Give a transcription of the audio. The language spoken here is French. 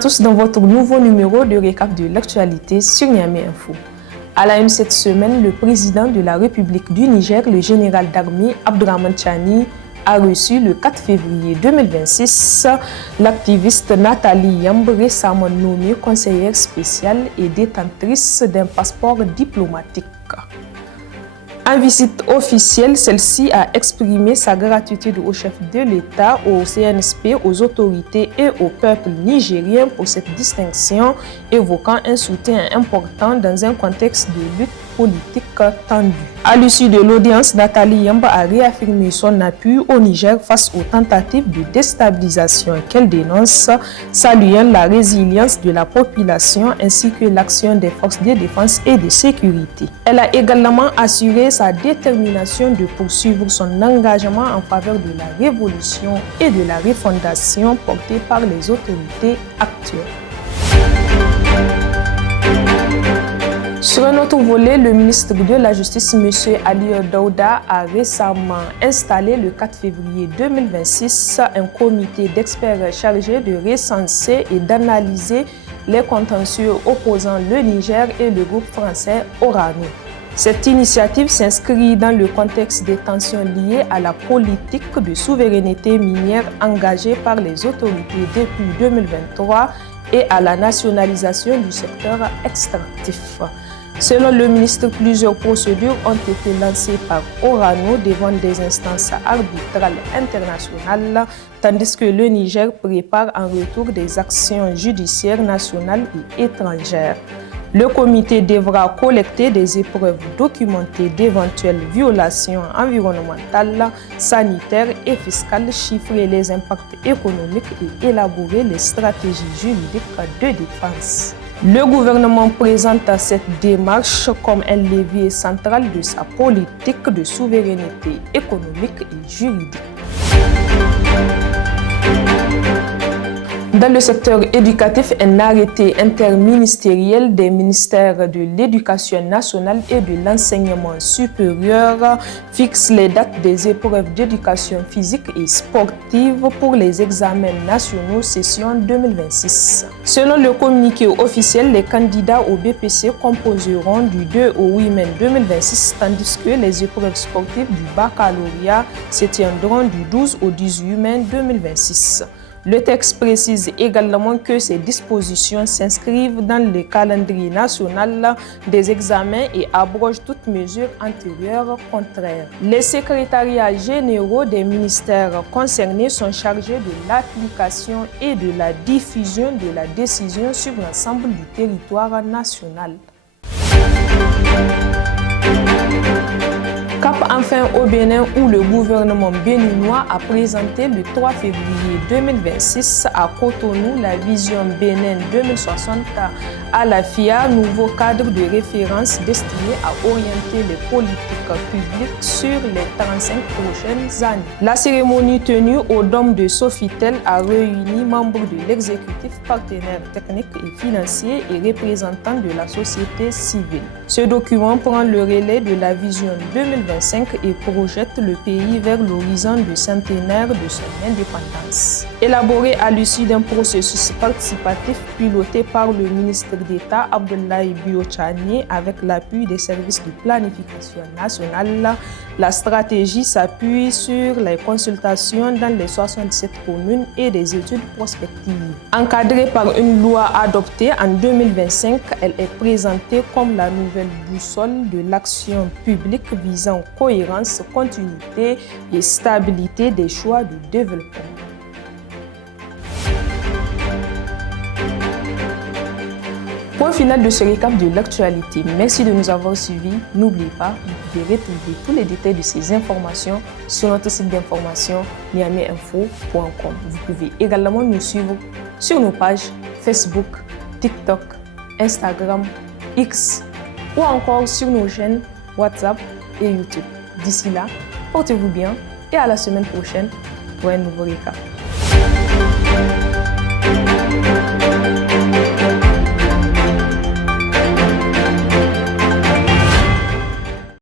tous dans votre nouveau numéro de récap de l'actualité sur Niamey Info. À la une cette semaine, le président de la République du Niger, le général d'armée Abdourahmane Tchani, a reçu le 4 février 2026 l'activiste Nathalie Yamb, récemment nommée conseillère spéciale et détentrice d'un passeport diplomatique. En visite officielle, celle-ci a exprimé sa gratitude au chef de l'État, au CNSP, aux autorités et au peuple nigérien pour cette distinction, évoquant un soutien important dans un contexte de lutte politique tendue. À l'issue de l'audience, Nathalie Yamb a réaffirmé son appui au Niger face aux tentatives de déstabilisation qu'elle dénonce, saluant la résilience de la population ainsi que l'action des forces de défense et de sécurité. Elle a également assuré sa détermination de poursuivre son engagement en faveur de la révolution et de la refondation portée par les autorités actuelles. Sur un autre volet, le ministre de la Justice, M. Ali Daouda, a récemment installé le 4 février 2026 un comité d'experts chargé de recenser et d'analyser les contentieux opposant le Niger et le groupe français Orano. Cette initiative s'inscrit dans le contexte des tensions liées à la politique de souveraineté minière engagée par les autorités depuis 2023 et à la nationalisation du secteur extractif. Selon le ministre, plusieurs procédures ont été lancées par Orano devant des instances arbitrales internationales, tandis que le Niger prépare en retour des actions judiciaires nationales et étrangères. Le comité devra collecter des épreuves documentées d'éventuelles violations environnementales, sanitaires et fiscales, chiffrer les impacts économiques et élaborer les stratégies juridiques de défense. Le gouvernement présente cette démarche comme un levier central de sa politique de souveraineté économique et juridique. Dans le secteur éducatif, un arrêté interministériel des ministères de l'Éducation nationale et de l'enseignement supérieur fixe les dates des épreuves d'éducation physique et sportive pour les examens nationaux session 2026. Selon le communiqué officiel, les candidats au BPC composeront du 2 au 8 mai 2026, tandis que les épreuves sportives du baccalauréat se tiendront du 12 au 18 mai 2026. Le texte précise également que ces dispositions s'inscrivent dans le calendrier national des examens et abrogent toute mesure antérieure contraire. Les secrétariats généraux des ministères concernés sont chargés de l'application et de la diffusion de la décision sur l'ensemble du territoire national. Cap enfin au Bénin où le gouvernement béninois a présenté le 3 février 2026 à Cotonou la vision Bénin 2060 à la FIA, nouveau cadre de référence destiné à orienter les politiques publiques sur les 35 prochaines années. La cérémonie tenue au Dôme de Sofitel a réuni membres de l'exécutif, partenaires techniques et financiers et représentants de la société civile. Ce document prend le relais de la vision 2025 et projette le pays vers l'horizon du centenaire de son indépendance. Élaboré à l'issue d'un processus participatif piloté par le ministre d'État Abdoulaye Bio-Tchani avec l'appui des services de planification nationale, la stratégie s'appuie sur les consultations dans les 67 communes et des études prospectives. Encadrée par une loi adoptée en 2025, elle est présentée comme la nouvelle boussole de l'action publique visant cohérence, continuité et stabilité des choix de développement. Point final de ce récap de l'actualité. Merci de nous avoir suivis. N'oubliez pas, vous pouvez retrouver tous les détails de ces informations sur notre site d'information niameyinfo.com. Vous pouvez également nous suivre sur nos pages Facebook, TikTok, Instagram, X ou encore sur nos chaînes WhatsApp et YouTube. D'ici là, portez-vous bien et à la semaine prochaine pour un nouveau récap.